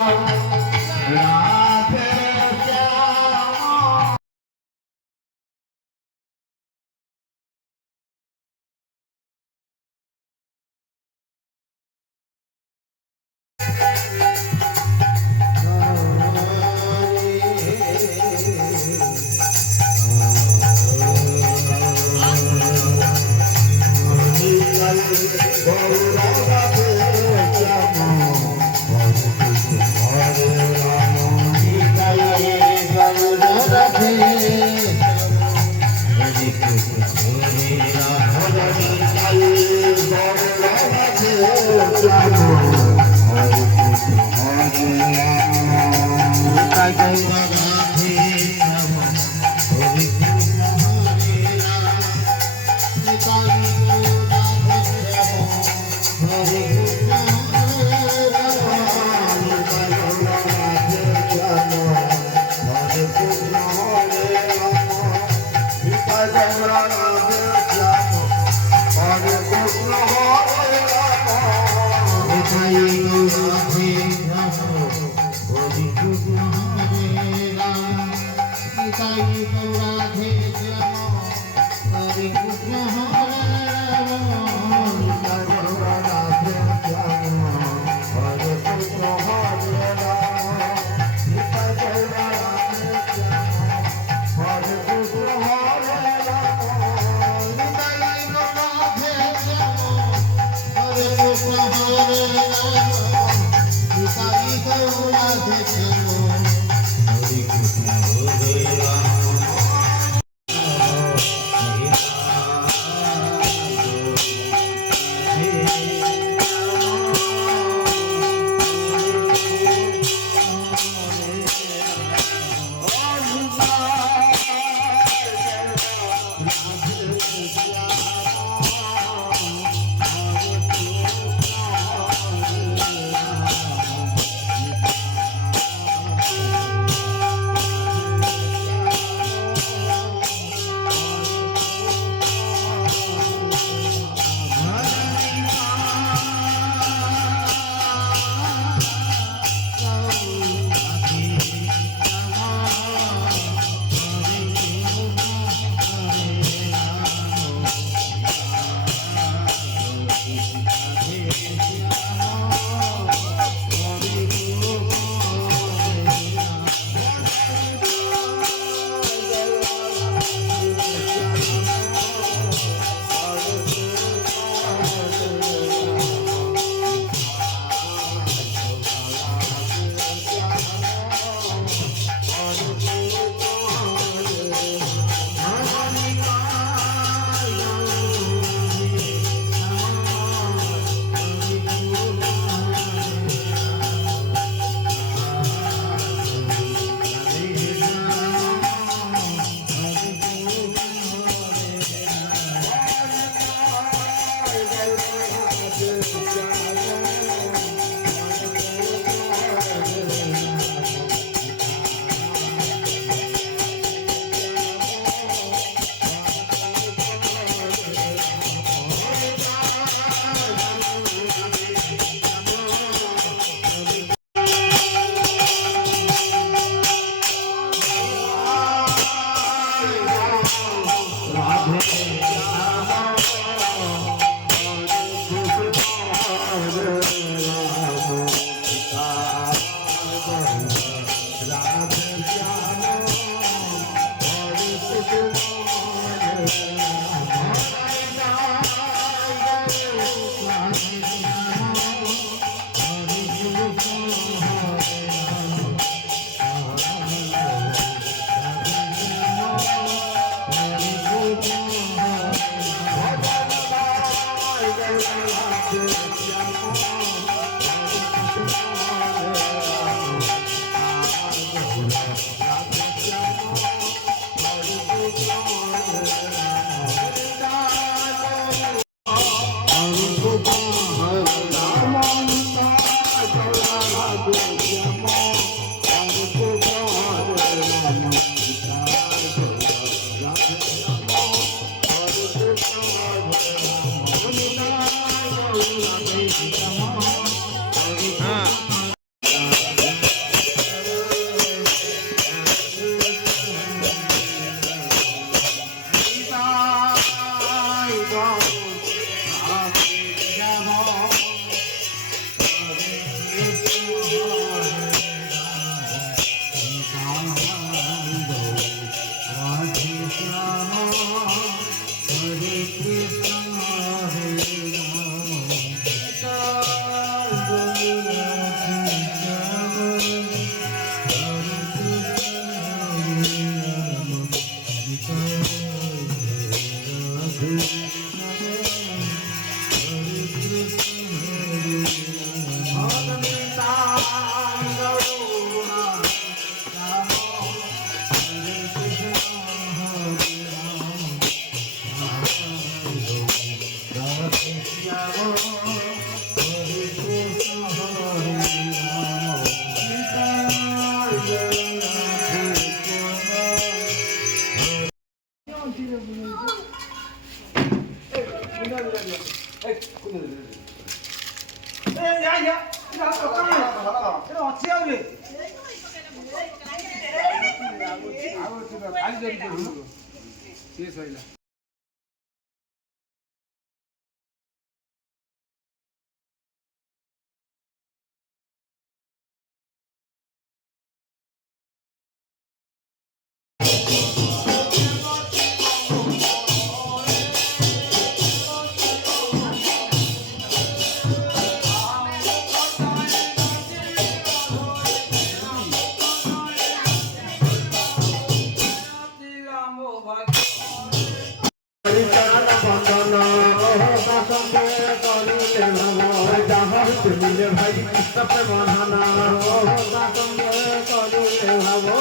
Hare Rama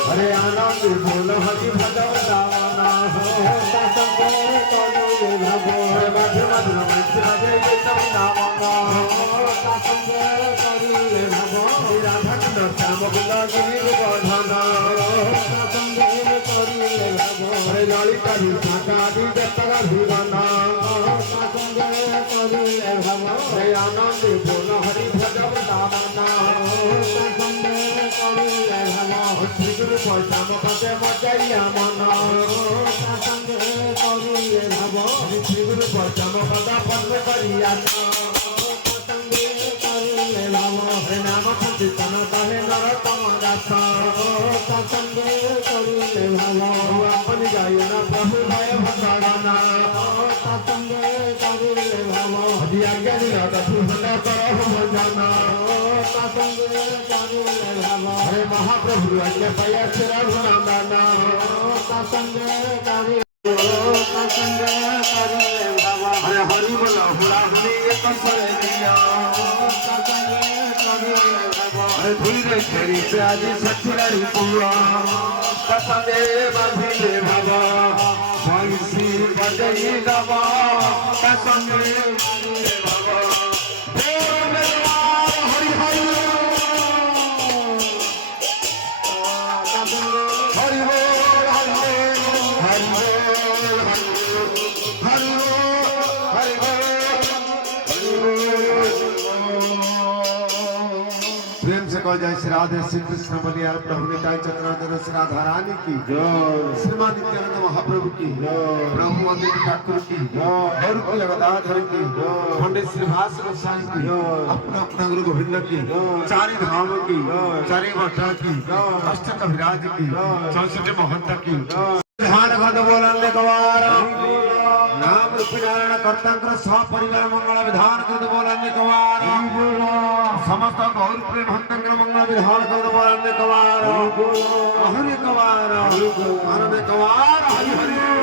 हरे आनंद बोलो हरि भजन दावना हरे मध्य मधुर मध्य हरे सब नामना राधा कृष्ण श्याम गुला गिरी गोधना हरे ललिता आदि जतरा भुवना हरे आनंद बोलो हरि भजन दावना श्री गुरु पैसाम कते मजाइया मन श्री गुरु पैसाम कदा पद्म करिया हरे नाम संकीर्तन कहे नरोत्तम दास अपन गायन प्रभु भय भगवाना हरि आज्ञा दिला दसु भंडा करो भजना हरे महाप्रभु आज्ञा पाया तेरा गुणाना हरे हरि बोलो हुरा हुरी एक सरे दिया हरे धुरी रे तेरी पे आज सचुरारी पुआ पसंदे बांधिले बाबा बंसी बजई बाबा पसंदे बाबा जय श्री राधे श्री कृष्ण बलियार प्रभु निताई चतुरानंद श्री राधा रानी की श्रीमान नित्यानंद महाप्रभु की प्रभु मंदिर ठाकुर की और जगदाधर की पंडित श्रीवास गोसाई की अपना अपना गुरु गोविंद की चारि धाम की चारि मठा की अष्ट कविराज की 64 महंत की ध्यान गद बोलने गवारा नाम रूपी नारायण कर्तांकर सपरिवार मंगल विधान कृत बोलने गवारा समस्त गौर प्रेम भक्तंकर मंगल विधान कृत बोलने गवारा हरि गवारा आनंद गवारा हरि हरि